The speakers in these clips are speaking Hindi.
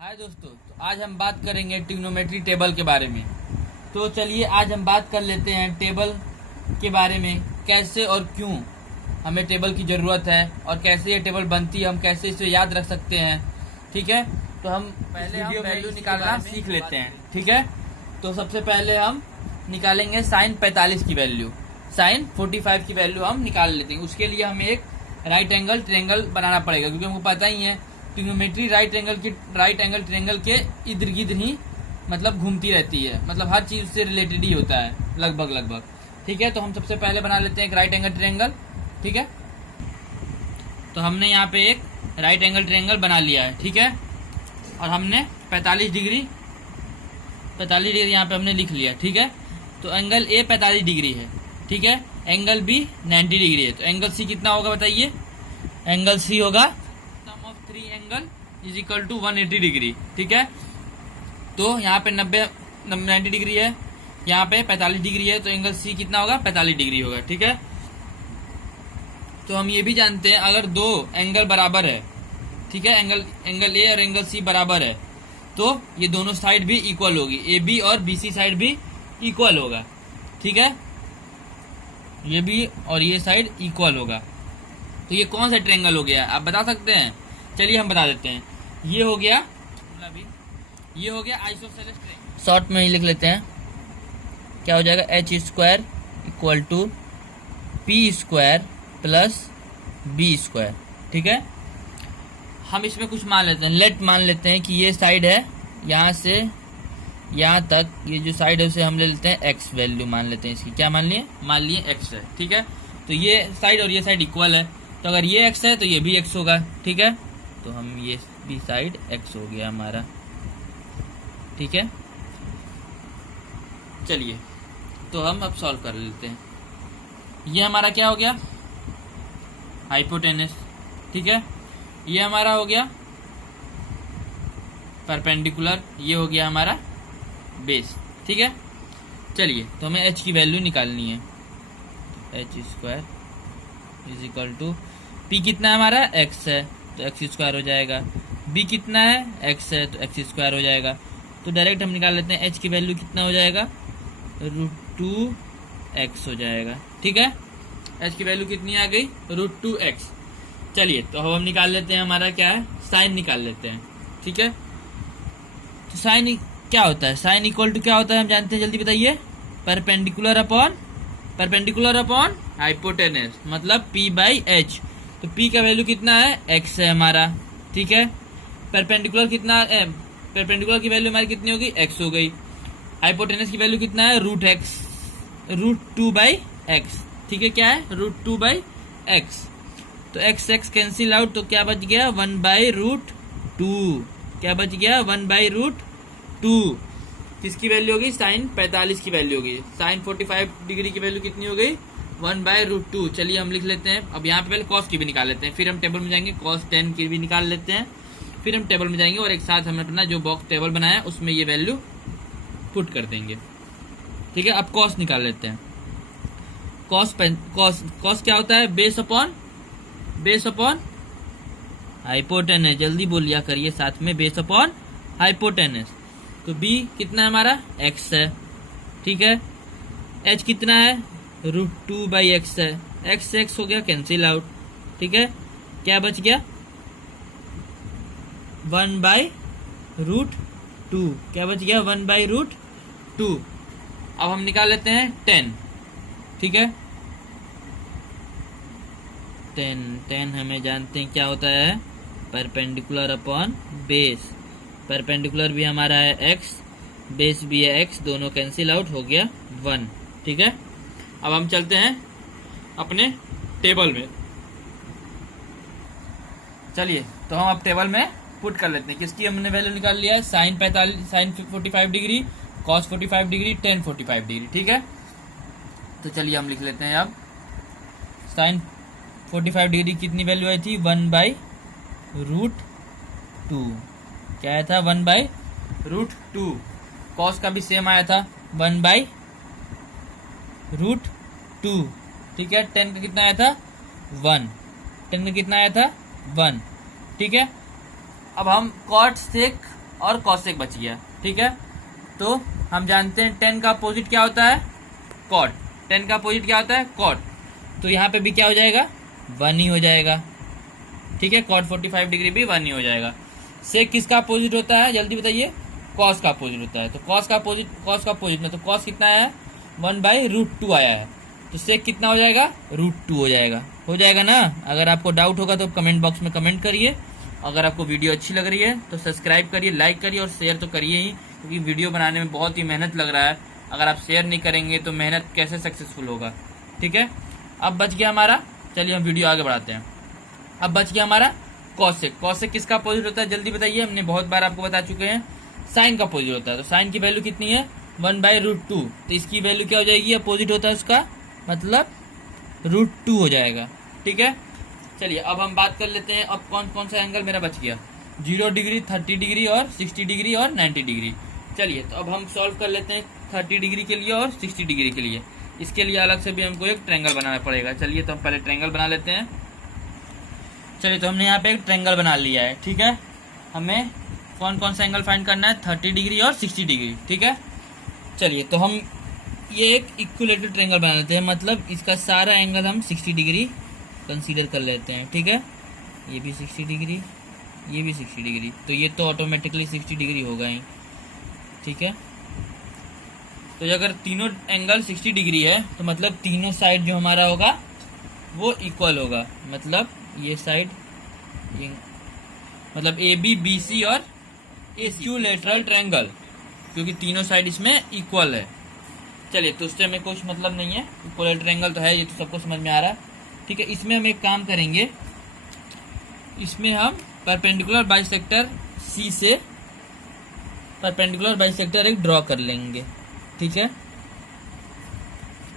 हाय दोस्तों, तो आज हम बात करेंगे ट्रिग्नोमेट्री टेबल के बारे में। तो चलिए आज हम बात कर लेते हैं टेबल के बारे में, कैसे और क्यों हमें टेबल की ज़रूरत है और कैसे ये टेबल बनती है, हम कैसे इसे याद रख सकते हैं। ठीक है, तो हम पहले वैल्यू निकालना सीख लेते हैं। ठीक है, तो सबसे पहले हम निकालेंगे साइन 45 की वैल्यू, साइन 45 की वैल्यू हम निकाल लेते हैं। उसके लिए हमें एक राइट एंगल ट्रायंगल बनाना पड़ेगा, क्योंकि हमको पता ही है ट्रिग्नोमेट्री राइट एंगल ट्रायंगल के इर्द गिर्द ही मतलब घूमती रहती है, मतलब हर चीज से रिलेटेड ही होता है लगभग। ठीक है, तो हम सबसे पहले बना लेते हैं एक राइट एंगल ट्रायंगल। ठीक है, तो हमने यहाँ पे एक राइट एंगल ट्रायंगल बना लिया है। ठीक है, और हमने 45 डिग्री यहाँ पे हमने लिख लिया। ठीक है, तो एंगल ए 45 डिग्री है। ठीक है, एंगल बी 90 डिग्री है। तो एंगल सी कितना होगा बताइए? एंगल सी होगा sum of 3 angle is equal to 180 degree. ठीक है, तो यहाँ पे 90 डिग्री है, यहाँ पे 45 डिग्री है, तो एंगल सी कितना होगा? 45 डिग्री होगा। ठीक है, तो हम ये भी जानते हैं अगर दो एंगल बराबर है, ठीक है, एंगल ए और एंगल सी बराबर है, तो ये दोनों साइड भी इक्वल होगी, ए बी और बी सी साइड भी इक्वल होगा। ठीक है, ये भी और ये साइड इक्वल होगा। तो ये कौन सा ट्रायंगल हो गया, आप बता सकते हैं? चलिए हम बता देते हैं। ये हो गया आइसोसेलेस ट्रायंगल। शॉर्ट में ही लिख लेते हैं, क्या हो जाएगा? H square equal to P square plus B square. ठीक है, हम इसमें कुछ मान लेते हैं, लेट मान लेते हैं कि ये साइड है, यहाँ से यहाँ तक ये जो साइड है उसे हम ले लेते हैं एक्स वैल्यू मान लेते हैं इसकी। क्या मान लिए एक्स है। ठीक है, तो ये साइड और ये साइड इक्वल है, तो अगर ये एक्स है तो ये भी एक्स होगा। ठीक है, तो हम ये भी साइड एक्स हो गया हमारा। ठीक है, चलिए तो हम अब सॉल्व कर लेते हैं। ये हमारा क्या हो गया? हाइपोटेनस। ठीक है, ये हमारा हो गया परपेंडिकुलर, ये हो गया हमारा बेस। ठीक है, चलिए तो हमें h की वैल्यू निकालनी है। H square is equal to P कितना है हमारा? x है, तो एक्स स्क्वायर हो जाएगा। b कितना है? x है, तो एक्स स्क्वायर हो जाएगा। तो डायरेक्ट हम निकाल लेते हैं h की वैल्यू कितना हो जाएगा? √2x हो जाएगा। ठीक है, h की वैल्यू कितनी आ गई? √2x। चलिए तो अब हम निकाल लेते हैं, हमारा क्या है? साइन निकाल लेते हैं। ठीक है, तो साइन क्या होता है? साइन इक्वल टू क्या होता है हम जानते हैं, जल्दी बताइए? परपेंडिकुलर अपॉन हाइपोटेनस, मतलब p/h। तो p का वैल्यू कितना है? x है हमारा। ठीक है, परपेंडिकुलर कितना है? परपेंडिकुलर की वैल्यू हमारी कितनी होगी? x हो गई। हाइपोटेनस की वैल्यू कितना है? √2/x। ठीक है, क्या है? √2/x। तो x कैंसिल आउट, तो क्या बच गया? 1/√2। क्या बच गया? 1/√2। किसकी वैल्यू होगी? साइन 45 की वैल्यू होगी। साइन 45 डिग्री की वैल्यू कितनी हो गई? 1/√2। चलिए हम लिख लेते हैं। अब यहाँ पे पहले कॉस की भी निकाल लेते हैं, फिर हम टेबल में जाएंगे, कॉस 10 की भी निकाल लेते हैं, फिर हम टेबल में जाएंगे और एक साथ हम अपना जो बॉक्स टेबल बनाया है उसमें ये वैल्यू पुट कर देंगे। ठीक है, अब कॉस निकाल लेते हैं। कॉस क्या होता है? Base upon hypotenuse. जल्दी बोलिया करिए साथ में, बेस अपॉन हाइपोटेनस। तो b कितना है हमारा? x है। ठीक है, h कितना है? √2/x है। x हो गया कैंसिल आउट। ठीक है, क्या बच गया? 1/√2। क्या बच गया? 1/√2। अब हम निकाल लेते हैं 10। ठीक है, 10 हमें जानते हैं क्या होता है? Perpendicular upon base. परपेंडिकुलर भी हमारा है x, बेस भी है x, दोनों कैंसिल आउट, हो गया 1। ठीक है, अब हम चलते हैं अपने टेबल में। चलिए तो हम अब टेबल में पुट कर लेते हैं। किसकी हमने वैल्यू निकाल लिया है? Sine 45 degree, cos 45 degree, tan 45 degree. ठीक है, तो चलिए हम लिख लेते हैं। अब साइन 45 डिग्री कितनी वैल्यू आई थी? 1/√2। क्या आया था? 1/√2। कॉस का भी सेम आया था, 1/√2। ठीक है, 10 का कितना आया था? 1। 10 का कितना आया था? 1। ठीक है, अब हम cot sec और कॉसेक बच गया। ठीक है, तो हम जानते हैं tan का अपोजिट क्या होता है, कॉट। tan का अपोजिट क्या होता है, कॉट। तो यहाँ पे भी क्या हो जाएगा, 1 ही हो जाएगा। ठीक है, cot 45 डिग्री भी 1 ही हो जाएगा। सेक किसका अपोजिट होता है, जल्दी बताइए, कॉस का अपोजिट होता है। तो कॉस का अपोजिट में तो कॉस कितना है, 1/√2 आया है, तो सेक कितना हो जाएगा, √2 हो जाएगा ना। अगर आपको डाउट होगा तो कमेंट बॉक्स में कमेंट करिए। अगर आपको वीडियो अच्छी लग रही है तो सब्सक्राइब करिए, लाइक करिए और शेयर तो करिए ही, क्योंकि वीडियो बनाने में बहुत ही मेहनत लग रहा है। अगर आप शेयर नहीं करेंगे तो मेहनत कैसे सक्सेसफुल होगा। ठीक है, अब बच गया हमारा, चलिए हम वीडियो आगे बढ़ाते हैं। अब बच गया हमारा कॉसेक। कॉसेक किसका अपोजिट होता है, जल्दी बताइए, हमने बहुत बार आपको बता चुके हैं, साइन का अपोजिट होता है। तो साइन की वैल्यू कितनी है, 1/√2, तो इसकी वैल्यू क्या हो जाएगी, अपोजिट होता है उसका, मतलब √2 हो जाएगा। ठीक है, चलिए अब हम बात कर लेते हैं, अब कौन कौन सा एंगल मेरा बच गया, 0 डिग्री, 30 डिग्री और 60 डिग्री और 90 डिग्री। चलिए तो अब हम सॉल्व कर लेते हैं 30 डिग्री के लिए और 60 डिग्री के लिए। इसके लिए अलग से भी हमको एक ट्रायंगल बनाना पड़ेगा। चलिए तो हम पहले ट्रायंगल बना लेते हैं। चलिए तो हमने यहाँ पे एक ट्रायंगल बना लिया है। ठीक है, हमें कौन कौन सा एंगल फाइंड करना है, 30 डिग्री और 60 डिग्री। ठीक है, चलिए तो हम ये एक इक्विलेटरल ट्रायंगल बना लेते हैं, मतलब इसका सारा एंगल हम 60 डिग्री कंसीडर कर लेते हैं। ठीक है, ये भी 60 डिग्री, ये भी 60 डिग्री, तो ये तो ऑटोमेटिकली 60 डिग्री होगा ही। ठीक है, तो अगर तीनों एंगल 60 डिग्री है तो मतलब तीनों साइड जो हमारा होगा वो इक्वल होगा, मतलब ये साइड, ये मतलब AB, BC और इक्विलेटरल ट्रायंगल, क्योंकि तीनों साइड इसमें इक्वल है। चलिए तो उससे हमें कुछ मतलब नहीं है, इक्विलेटरल ट्रायंगल तो है, ये तो सबको समझ में आ रहा है। ठीक है, इसमें हम एक काम करेंगे, इसमें हम परपेंडिकुलर बाइसेक्टर C से परपेंडिकुलर बाइसेक्टर एक ड्रॉ कर लेंगे। ठीक है,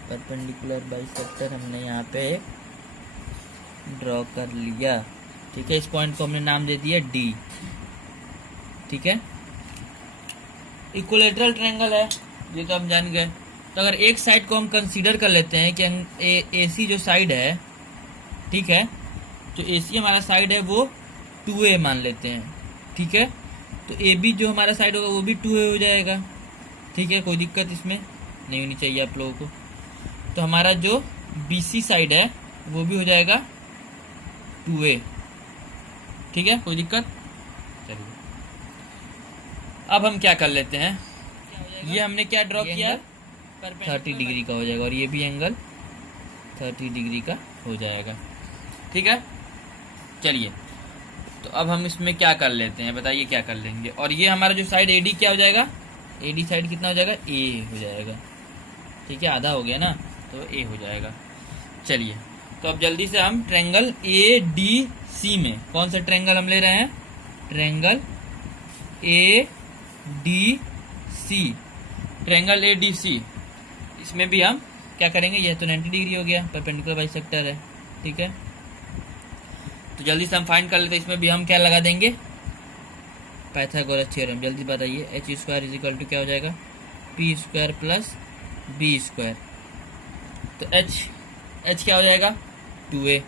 परपेंडिकुलर बाइसेक्टर हमने यहाँ पे ड्रॉ कर लिया। ठीक है, इस पॉइंट को हमने नाम दे दिया D। ठीक है, इक्विलेटरल ट्रायंगल है ये तो हम जान गए। तो अगर एक साइड को हम कंसीडर कर लेते हैं कि AC जो साइड है, ठीक है, जो AC हमारा साइड है वो 2A मान लेते हैं। ठीक है, तो AB जो हमारा साइड होगा वो भी 2A हो जाएगा। ठीक है, कोई दिक्कत इसमें नहीं होनी चाहिए आप लोगों को। तो हमारा जो BC साइड है वो भी हो जाएगा 2A। ठीक है, कोई दिक्कत। चलिए अब हम क्या कर लेते हैं, ये हमने क्या ड्रॉ किया, 30 डिग्री का हो जाएगा और ये भी एंगल 30 डिग्री का हो जाएगा। ठीक है, चलिए तो अब हम इसमें क्या कर लेते हैं, बताइए क्या कर लेंगे। और ये हमारा जो साइड AD क्या हो जाएगा, AD साइड कितना हो जाएगा, A हो जाएगा। ठीक है, आधा हो गया ना, तो A हो जाएगा। चलिए तो अब जल्दी से हम ट्रायंगल ADC में, कौन सा ट्रायंगल हम ले रहे हैं, ट्रायंगल ADC, ट्रायंगल ADC, इसमें भी हम क्या करेंगे, यह तो 90 डिग्री हो गया, परपेंडिकुलर बाइसेक्टर है। ठीक है, तो जल्दी से हम फाइंड कर लेते हैं, इसमें भी हम क्या लगा देंगे, पाइथागोरस थ्योरम। जल्दी बताइए, h² = क्या हो जाएगा, p² + b²। तो h क्या हो जाएगा, 2A,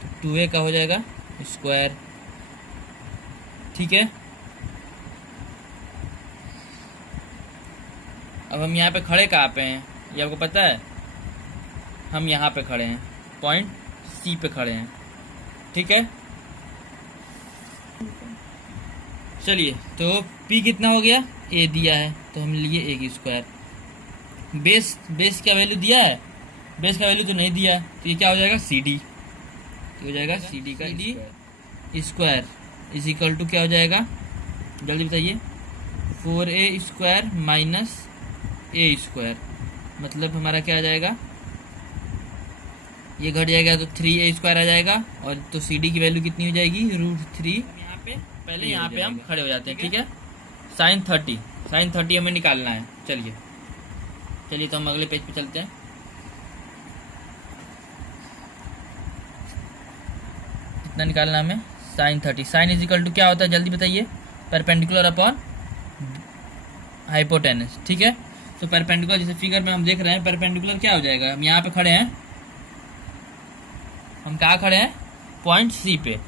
तो 2A का हो जाएगा स्क्वायर। ठीक है, अब हम यहाँ पे खड़े कहाँ पे हैं, ये आपको पता है, हम यहाँ पे खड़े हैं, पॉइंट C पे खड़े हैं। ठीक है, चलिए तो P कितना हो गया, A दिया है तो हम लिए A²। बेस क्या वैल्यू दिया है, बेस का वैल्यू तो नहीं दिया, तो ये क्या हो जाएगा, CD हो जाएगा, CD का स्क्वायर = क्या हो जाएगा, जल्दी बताइए, 4A² - A², मतलब हमारा क्या आ जाएगा, ये घट जाएगा तो 3A² आ जाएगा, और तो CD की वैल्यू कितनी हो जाएगी, √3। यहाँ पे पहले यहाँ पे हम खड़े हो जाते हैं। ठीक है, sin 30 हमें निकालना है। चलिए तो हम अगले पेज पे चलते हैं। कितना निकालना हमें, sin 30। साइन = क्या होता है, जल्दी बताइए, परपेंडिकुलर अपॉन हाइपोटेनस। ठीक है, तो परपेंडिकुलर, जैसे फिगर में हम देख रहे हैं, परपेंडिकुलर क्या हो जाएगा, हम यहाँ पे खड़े हैं, हम कहाँ खड़े हैं, पॉइंट C पे,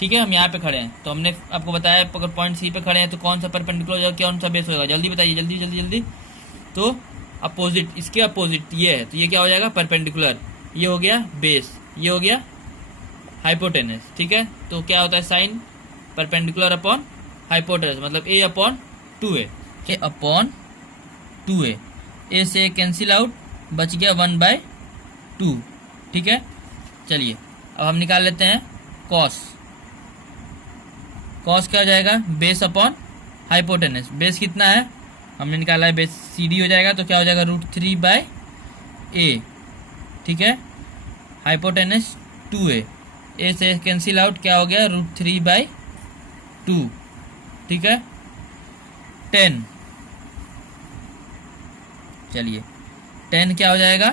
ठीक है, हम यहाँ पे खड़े हैं, तो हमने आपको बताया अगर पॉइंट सी पे खड़े हैं तो कौन सा परपेंडिकुलर होगा, कौन सा बेस होगा, जल्दी बताइए, जल्दी जल्दी जल्दी। तो अपोजिट, इसके अपोजिट ये है, तो ये क्या हो जाएगा, परपेंडिकुलर, ये हो गया बेस, ये हो गया हाइपोटेनस। ठीक है, तो क्या होता है साइन परपेंडिकुलर अपॉन हाइपोटेनस, मतलब ए अपॉन 2a, ए अपॉन 2a, ए से कैंसिल आउट, बच गया 1/2। ठीक है, चलिए अब हम निकाल लेते हैं कॉस। कॉस क्या हो जाएगा, बेस अपॉन हाइपोटेनस, बेस कितना है हमने निकाला है, बेस CD हो जाएगा, तो क्या हो जाएगा √3/a। ठीक है, हाइपोटेनस 2a, ए से कैंसिल आउट, क्या हो गया √3/2। ठीक है, 10, चलिए 10 क्या हो जाएगा,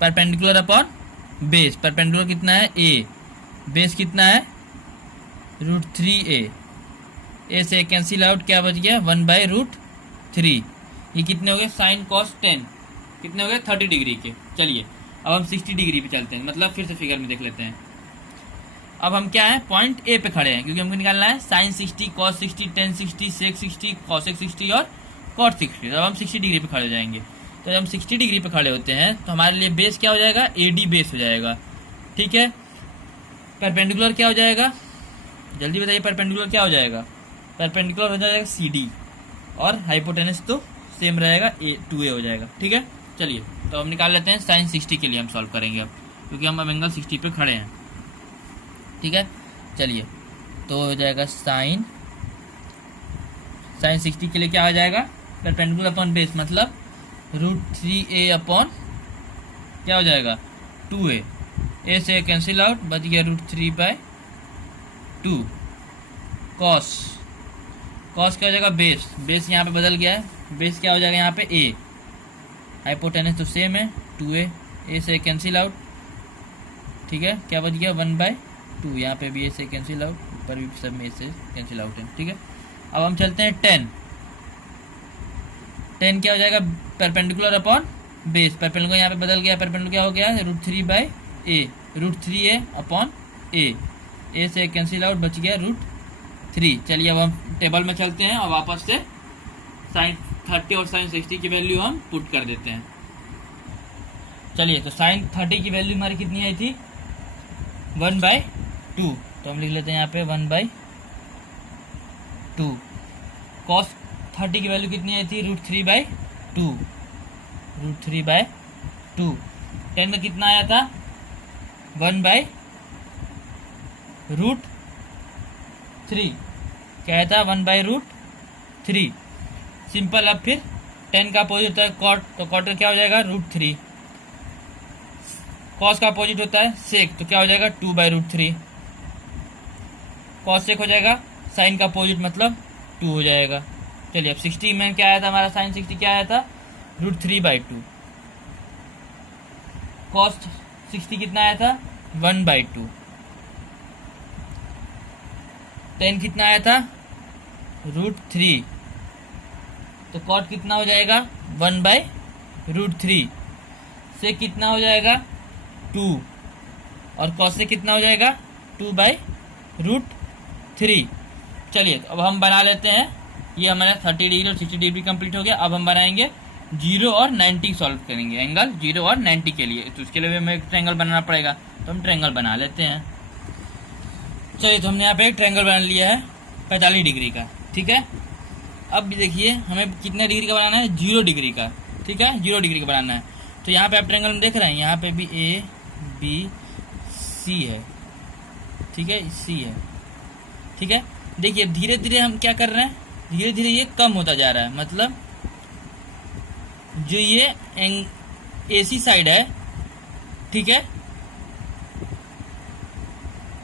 परपेंडिकुलर अपॉन बेस, परपेंडिकुलर कितना है a, बेस कितना है √3a, ए से कैंसिल आउट, क्या बच गया 1/√3। ये कितने हो गए साइन कॉस 10, कितने हो गए 30 डिग्री के। चलिए अब हम 60 डिग्री पे चलते हैं, मतलब फिर से फिगर में देख लेते हैं। अब हम क्या है, पॉइंट ए पे खड़े हैं, क्योंकि हमको निकालना है साइन 60, कॉस 60, टेन 60, सेक 60, कॉसेक 60 और कॉट 60। अब हम 60 डिग्री पे खड़े हो जाएंगे। तो जब हम 60 डिग्री पे खड़े होते हैं तो हमारे लिए बेस क्या हो जाएगा, AD बेस हो जाएगा। ठीक है, परपेंडिकुलर क्या हो जाएगा, जल्दी बताइए, परपेंडिकुलर क्या हो जाएगा, परपेंडिकुलर हो जाएगा CD, और हाइपोटेनस तो सेम रहेगा, 2a हो जाएगा। ठीक है, चलिए तो हम निकाल लेते हैं साइन 60 के लिए हम सॉल्व करेंगे अब, क्योंकि हम अब एंगल 60 पे खड़े हैं। ठीक है, चलिए तो हो जाएगा साइन 60 के लिए क्या हो जाएगा, परपेंडिकुलर अपॉन बेस, मतलब √3a अपॉन क्या हो जाएगा 2a, ए से कैंसिल आउट, बच गया √3/2। कॉस, कॉस क्या हो जाएगा, बेस, बेस यहाँ पे बदल गया है, बेस क्या हो जाएगा यहाँ पे a, हाइपोटेनस तो सेम है 2a, ए से कैंसिल आउट। ठीक है, क्या बच गया 1/2, यहाँ पे भी ए से कैंसिल आउट, ऊपर भी सब में ए से कैंसिल आउट है। ठीक है, अब हम चलते हैं 10 क्या हो जाएगा, परपेंडिकुलर अपॉन बेस, परपेंडिकुलर यहाँ पे बदल गया, परपेंडिकुलर क्या हो गया √3/a अपॉन a, ए से कैंसिल आउट, बच गया √3। चलिए अब हम टेबल में चलते हैं और वापस से साइन 30 और साइन 60 की वैल्यू हम पुट कर देते हैं। चलिए तो साइन 30 की वैल्यू हमारी कितनी आई थी 1/2, तो हम लिख लेते हैं यहाँ पे 1/2। कॉस 30 की वैल्यू कितनी आई थी √3/2, √3/2। 10 का कितना आया था 1/√3, क्या आया था 1/√3। सिंपल, अब फिर 10 का अपोजिट होता है कॉट, तो कॉट का क्या हो जाएगा √3। कॉस का अपोजिट होता है सेक, तो क्या हो जाएगा 2/√3। कॉस सेक हो जाएगा, साइन का अपोजिट मतलब 2 हो जाएगा। चलिए अब 60 में क्या आया था हमारा, साइन 60 क्या आया था √3/2। कॉस 60 कितना आया था 1/2। 10 कितना आया था √3, तो कॉट कितना हो जाएगा 1/√3। से कितना हो जाएगा 2, और कॉस से कितना हो जाएगा 2/√3। चलिए तो अब हम बना लेते हैं, ये हमारा 30 डिग्री और 60 डिग्री कंप्लीट हो गया। अब हम बनाएंगे 0 और 90 सॉल्व करेंगे, एंगल 0 और 90 के लिए, तो उसके लिए हमें एक ट्रायंगल बनाना पड़ेगा, तो हम ट्रायंगल बना लेते हैं। चलिए तो हमने यहाँ पे एक ट्रायंगल बना लिया है 45 डिग्री का। ठीक है, अब देखिए हमें कितने डिग्री का बनाना है 0 डिग्री का। ठीक है, 0 डिग्री का बनाना है। तो यहाँ पे आप ट्रायंगल में देख रहे हैं, यहाँ पे भी A B C है। ठीक है, C है। ठीक है, देखिए धीरे धीरे हम क्या कर रहे हैं, धीरे धीरे ये कम होता जा रहा है, मतलब जो ये AC साइड है, ठीक है,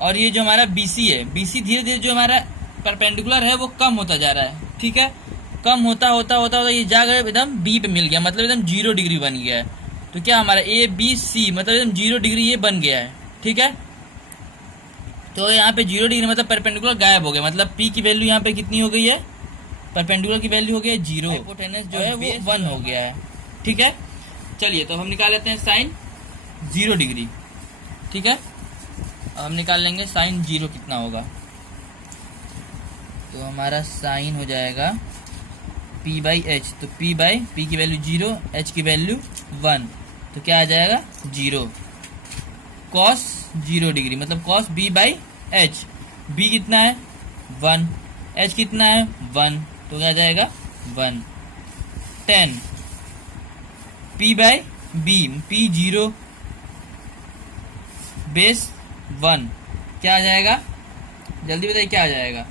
और ये जो हमारा BC है, BC धीरे धीरे जो हमारा परपेंडिकुलर है वो कम होता जा रहा है। ठीक है, कम होता होता होता होता ये जाकर एकदम B पे मिल गया, मतलब एकदम 0 डिग्री बन गया है। तो क्या हमारा ABC मतलब एकदम 0 डिग्री ये बन गया है। ठीक है, तो यहाँ पे 0 डिग्री मतलब परपेंडिकुलर गायब हो गया, मतलब P की वैल्यू यहाँ पे कितनी हो गई है, परपेंडिकुलर की वैल्यू हो गई है 0, हाइपोटेनस जो है वो 1 हो गया है। ठीक है, चलिए तो हम निकाल लेते हैं साइन 0 डिग्री। ठीक है, अब हम निकाल लेंगे साइन 0 कितना होगा। तो हमारा साइन हो जाएगा p बाई एच। तो p की वैल्यू 0, h की वैल्यू 1, तो क्या आ जाएगा 0। cos 0 डिग्री मतलब cos b by H. b कितना है 1, h कितना है 1, तो क्या आ जाएगा 1। tan p by b, p 0 base 1, क्या आ जाएगा जल्दी बताइए क्या आ जाएगा,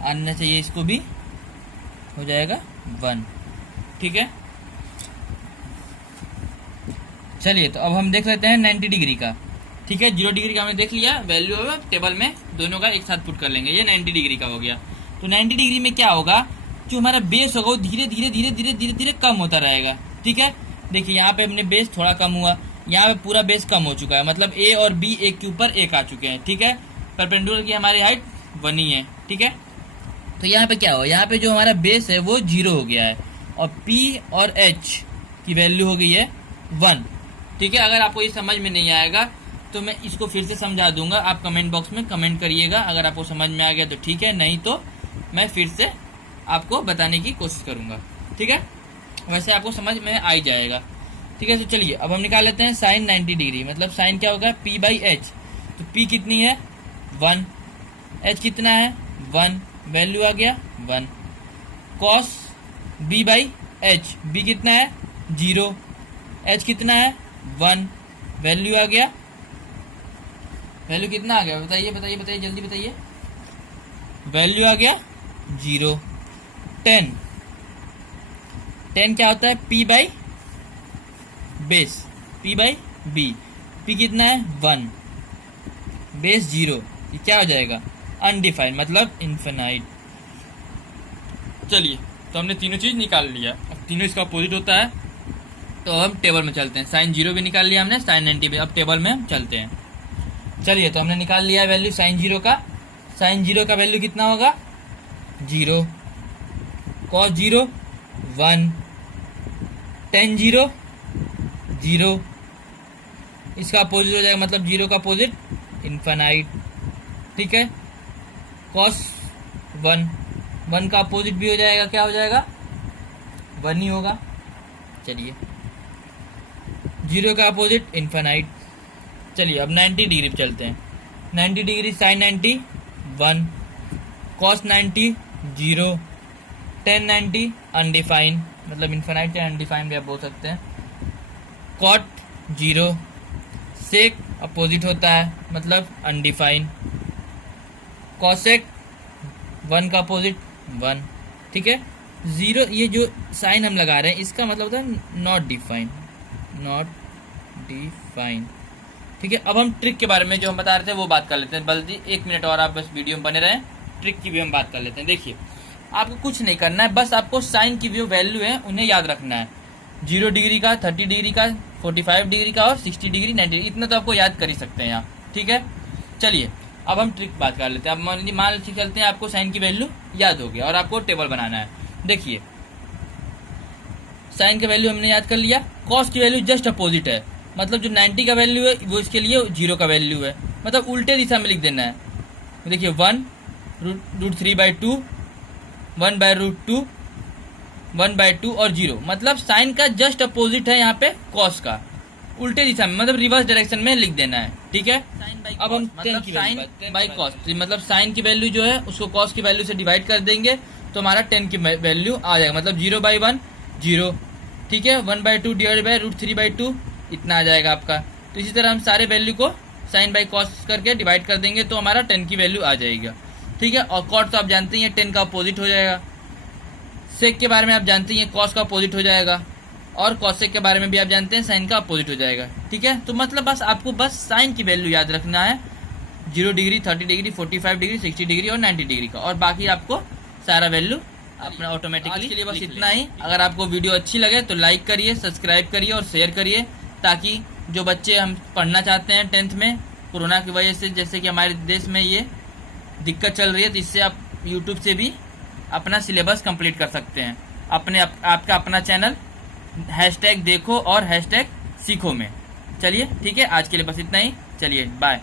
आना चाहिए इसको भी, हो जाएगा 1। ठीक है, चलिए तो अब हम देख लेते हैं 90 डिग्री का। ठीक है, 0 डिग्री का हमने देख लिया, वैल्यू अब टेबल में दोनों का एक साथ पुट कर लेंगे। ये 90 डिग्री का हो गया। तो 90 डिग्री में क्या होगा, जो हमारा बेस होगा वो धीरे धीरे धीरे धीरे धीरे धीरे कम होता रहेगा। ठीक है, देखिए यहाँ पे अपने बेस थोड़ा कम हुआ, यहाँ पे पूरा बेस कम हो चुका है, मतलब ए और बी एक के ऊपर एक आ चुके हैं। ठीक है, परपेंडिकुलर की हमारी हाइट 1 ही है। ठीक है, तो यहाँ पे क्या हो, यहाँ पे जो हमारा बेस है वो 0 हो गया है और P और H की वैल्यू हो गई है 1। ठीक है, अगर आपको ये समझ में नहीं आएगा तो मैं इसको फिर से समझा दूंगा, आप कमेंट बॉक्स में कमेंट करिएगा। अगर आपको समझ में आ गया तो ठीक है, नहीं तो मैं फिर से आपको बताने की कोशिश करूंगा। ठीक है, वैसे आपको समझ में आ ही जाएगा। ठीक है, तो चलिए अब हम निकाल लेते हैं साइन 90 डिग्री, मतलब साइन क्या होगा P बाई एच। तो P कितनी है 1, H कितना है 1, वैल्यू आ गया 1। cos b by H, b कितना है 0, h कितना है 1, वैल्यू आ गया, वैल्यू कितना आ गया बताइए बताइए बताइए जल्दी बताइए, वैल्यू आ गया 0। tan क्या होता है p by base, p by b, p कितना है 1, बेस 0, ये क्या हो जाएगा अनडिफाइंड मतलब इन्फिनाइट। चलिए तो हमने तीनों चीज निकाल लिया, अब तीनों इसका अपोजिट होता है। तो हम टेबल में चलते हैं, साइन 0 भी निकाल लिया हमने, साइन 90 भी। अब टेबल में हम चलते हैं। चलिए तो हमने निकाल लिया वैल्यू साइन 0 का। साइन 0 का वैल्यू कितना होगा 0, cos 0 1, tan 0 0, इसका अपोजिट हो जाएगा मतलब 0 का अपोजिट इन्फिनाइट। ठीक है, cos 1 का अपोजिट भी हो जाएगा, क्या हो जाएगा 1 ही होगा। चलिए 0 का अपोजिट इन्फिनाइट। चलिए अब 90 डिग्री पे चलते हैं। 90 degree sine 90 1, cos 90 0, tan 90 undefined मतलब इन्फिनाइट या अनडिफाइंड भी आप बोल सकते हैं। cot 0, सेक अपोजिट होता है मतलब अनडिफाइंड। cosec 1 का अपोजिट 1। ठीक है, 0 ये जो साइन हम लगा रहे हैं इसका मतलब होता है नॉट डिफाइंड, नॉट डिफाइंड। ठीक है, अब हम ट्रिक के बारे में जो हम बता रहे थे वो बात कर लेते हैं। बल्कि 1 मिनट और आप बस वीडियो में बने रहें, ट्रिक की भी हम बात कर लेते हैं। देखिए आपको कुछ नहीं करना है, बस आपको साइन की जो वैल्यू है उन्हें याद रखना है। 0 डिग्री का, 30 डिग्री का, 45 डिग्री का और 60 डिग्री 90 डिग्री, इतना तो आपको याद कर ही सकते हैं आप। ठीक है, चलिए अब हम ट्रिक बात कर लेते हैं। अब मान चलते हैं आपको साइन की वैल्यू याद हो गया और आपको टेबल बनाना है। देखिए साइन का वैल्यू हमने याद कर लिया, कॉस की वैल्यू जस्ट अपोजिट है, मतलब जो 90 का वैल्यू है वो इसके लिए 0 का वैल्यू है, मतलब उल्टे दिशा में लिख देना है। देखिए 1 √3/2, 1/√2, 1/2 और 0, मतलब साइन का जस्ट अपोजिट है यहाँ पे कॉस का, उल्टे दिशा में मतलब रिवर्स डायरेक्शन में लिख देना है। ठीक है, अब हम मतलब साइन बाई कॉस, मतलब साइन की वैल्यू जो है उसको कॉस की वैल्यू से डिवाइड कर देंगे तो हमारा 10 की वैल्यू आ जाएगा, मतलब 0/1 0। ठीक है, 1/2 डिवाइड बाई √3/2 इतना आ जाएगा आपका। तो इसी तरह हम सारे वैल्यू को साइन बाई कॉस करके डिवाइड कर देंगे तो हमारा 10 की वैल्यू आ जाएगा। ठीक है, और कॉट तो आप जानते ही हैं 10 का अपोजिट हो जाएगा। सेक के बारे में आप जानते ही हैं कॉस का अपोजिट हो जाएगा, और कॉसेक के बारे में भी आप जानते हैं साइन का अपोजिट हो जाएगा। ठीक है, तो मतलब बस आपको बस साइन की वैल्यू याद रखना है, 0 डिग्री, 30 डिग्री, 45 डिग्री, 60 डिग्री और 90 डिग्री का, और बाकी आपको सारा वैल्यू अपना ऑटोमेटिकली। आज के लिए बस इतना ही। अगर आपको वीडियो अच्छी लगे तो लाइक करिए, सब्सक्राइब करिए और शेयर करिए, ताकि जो बच्चे हम पढ़ना चाहते हैं 10th में, कोरोना की वजह से जैसे कि हमारे देश में ये दिक्कत चल रही है, तो इससे आप यूट्यूब से भी अपना सिलेबस कंप्लीट कर सकते हैं। आपका अपना चैनल #देखो और #सीखो में। चलिए ठीक है, आज के लिए बस इतना ही। चलिए बाय।